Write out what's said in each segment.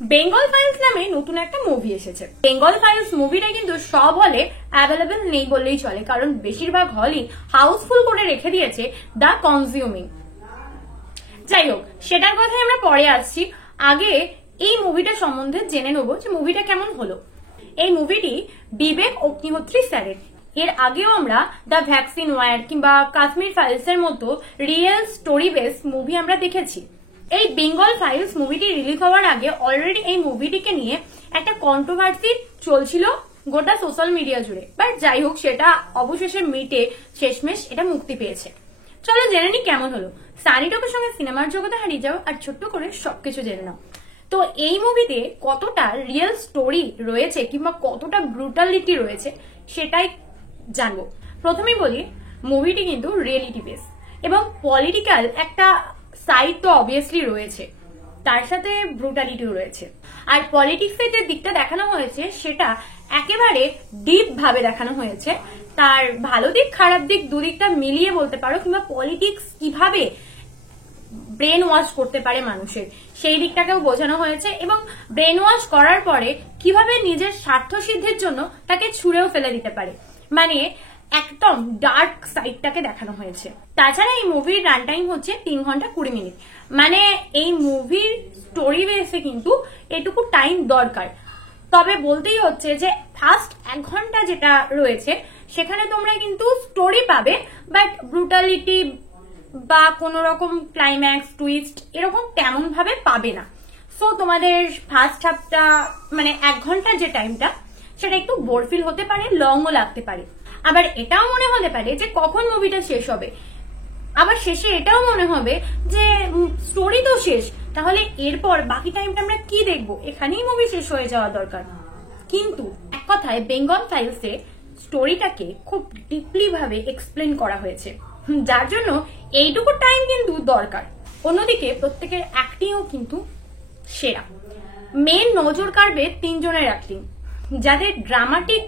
Bengal files নামে নতুন একটা মুভি এসেছে। বেঙ্গল ফাইলস মুভিটা কিন্তু সব হলে অ্যাভেলেবেল নেই বললেই চলে, কারণ বেশিরভাগ হলই হাউসফুল করে রেখে দিয়েছে দ্য কনজিউমিং। যাই হোক, সেটার কথায় আমরা পরে আসছি। আগে এই মুভিটা সম্বন্ধে জেনে নেবো যে মুভিটা কেমন হলো। এই মুভিটি বিবেক অগ্নিহোত্রী স্যারের। এর আগেও আমরা দ্য ভ্যাকসিন ওয়ার কিংবা কাশ্মীর ফাইলস এর মতো রিয়েল স্টোরি বেস মুভি আমরা দেখেছি। এই বেঙ্গল ফাইলস মুভিটি রিলিজ হওয়ার আগে অলরেডি এই মুভিটিকে নিয়ে একটা কন্ট্রোভার্সি চলছিল গোটা সোশ্যাল মিডিয়া জুড়ে, বাট যাই হোক সেটা অবশেষে মিটে শেষমেশ এটা মুক্তি পেয়েছে। চলো জেনে নি কেমন হলো। সানি টপের সঙ্গে সিনেমার জগতে হারিয়ে যাও আর ছোট্ট করে সবকিছু জেনে নাও। তো এই মুভিতে কতটা রিয়েল স্টোরি রয়েছে কিংবা কতটা ব্রুটালিটি রয়েছে সেটাই জানবো। প্রথমেই বলি, মুভিটি কিন্তু রিয়েলিটি বেস এবং পলিটিক্যাল একটা সাইড তো অবভিয়াসলি রয়েছে, তার সাথে ব্রুটালিটিও রয়েছে। আর পলিটিক্সের যে দিকটা দেখানো হয়েছে সেটা একেবারে ডিপ ভাবে দেখানো হয়েছে। তার ভালো দিক খারাপ দিক দুদিকটা মিলিয়ে বলতে পারো, কিংবা পলিটিক্স কিভাবে ব্রেন ওয়াশ করতে পারে মানুষের সেই দিকটাকেও বোঝানো হয়েছে, এবং ব্রেন ওয়াশ করার পরে কিভাবে নিজের স্বার্থ সিদ্ধির জন্য তাকে ছুঁড়েও ফেলে দিতে পারে, মানে একদম ডার্ক সাইডটাকে দেখানো হয়েছে। তাছাড়া এই মুভির রান টাইম হচ্ছে 3 ঘন্টা 20 মিনিট, মানে এই মুভির স্টোরি বেসে কিন্তু এটুকু টাইম দরকার। তবে বলতেই হচ্ছে যে ফার্স্ট 1 ঘন্টা যেটা রয়েছে সেখানে তোমরা কিন্তু স্টোরি পাবে, বাট ব্রুটালিটি বা কোন রকম ক্লাইম্যাক্স টুইস্ট এরকম তেমন ভাবে পাবে না। সো তোমাদের ফার্স্ট হাফটা মানে 1 ঘন্টার যে টাইমটা সেটা একটু বোর ফিল হতে পারে, লংও লাগতে পারে। আবার এটাও মনে হতে পারে যে কখন মুভিটা শেষ হবে, আবার শেষে এটাও মনে হবে যে স্টোরি তো শেষ, তাহলে এরপর বাকি টাইমটা আমরা কি দেখবো, এখানেই মুভি শেষ হয়ে যাওয়া দরকার। কিন্তু এক কথায় বেঙ্গল ফাইলসে স্টোরিটাকে খুব ডিপলি ভাবে এক্সপ্লেন করা হয়েছে, যার জন্য এইটুকু টাইম কিন্তু দরকার। অন্যদিকে প্রত্যেকের অ্যাক্টিংও কিন্তু সেরা। মেন নজর কাড়বে 3 জনের অ্যাক্টিং, যাদের ড্রামাটিক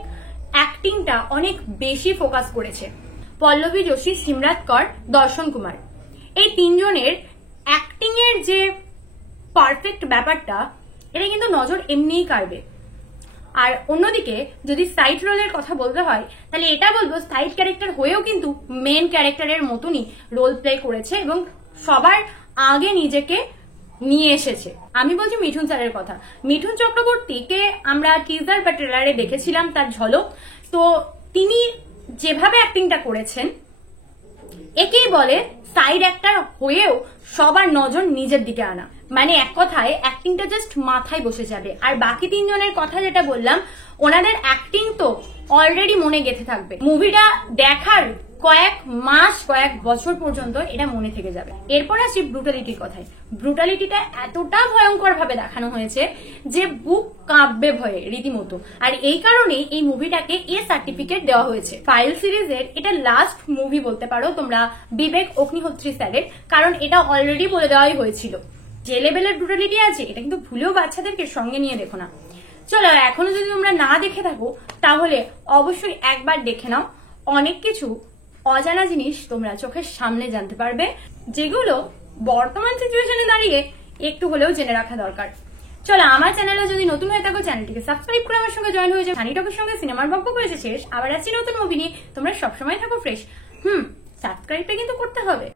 অ্যাক্টিংটা অনেক বেশি ফোকাস করেছে। পল্লবী যোশী, সিমরাত কর, দর্শন কুমার, এই 3 জনের অ্যাক্টিং এর যে পারফেক্ট ব্যাপারটা এটা কিন্তু নজর এমনিই কাড়বে। আর অন্যদিকে যদি সাইড রোলের কথা বলতে হয় তাহলে এটা বলবো সাইড ক্যারেক্টার হয়েও কিন্তু মেন ক্যারেক্টারের মতনই রোল প্লে করেছে এবং সবার আগে নিজেকে নিয়ে এসেছে। আমি বলছি মিঠুন স্যারের কথা। মিঠুন চক্রবর্তীকে আমরা টিজার বা ট্রেলারে দেখেছিলাম তার ঝলক, তো তিনি যেভাবে অ্যাক্টিংটা করেছেন একেই বলে সাইড অ্যাক্টর হয়েও সবার নজর নিজের দিকে আনা, মানে এক কথায় অ্যাক্টিংটা জাস্ট মাথায় বসে যাবে। আর বাকি 3 জনের কথা যেটা বললাম, ওনাদের অ্যাক্টিং তো অলরেডি মনে গেঁথে থাকবে, মুভিটা দেখার কয়েক মাস কয়েক বছর পর্যন্ত এটা মনে থেকে যাবে। এরপর আসি ব্রুটালিটির কথায়। ব্রুটালিটিটা এতটা ভয়ঙ্কর ভাবে দেখানো হয়েছে যে বুক কাঁপবে ভয়ে রীতিমতো, আর এই কারণেই এই মুভিটাকে এ সার্টিফিকেট দেওয়া হয়েছে। ফাইল সিরিজের এটা লাস্ট মুভি বলতে পারো তোমরা বিবেক অগ্নিহোত্রী স্যারের, কারণ এটা অলরেডি বলে দেওয়াই হয়েছিল। যে লেভেলের ব্রুটালিটি আছে এটা কিন্তু ভুলেও বাচ্চাদেরকে সঙ্গে নিয়ে দেখো না। চলো, এখনো যদি তোমরা না দেখে থাকো তাহলে অবশ্যই একবার দেখে নাও। অনেক কিছু অজানা জিনিস তোমরা চোখের সামনে জানতে পারবে, যেগুলো বর্তমান সিচুয়েশনে দাঁড়িয়ে একটু হলেও জেনে রাখা দরকার। চলো, আমার চ্যানেলে যদি নতুন হয়ে থাকো চ্যানেলটিকে সাবস্ক্রাইব করে আমার সঙ্গে জয়েন হয়ে যাও। সানি টপের সঙ্গে সিনেমার বকবক হয়েছে শেষ, আবার আসছি নতুন মুভি নিয়ে। তোমরা সবসময় থাকো ফ্রেশ। সাবস্ক্রাইবটা কিন্তু করতে হবে।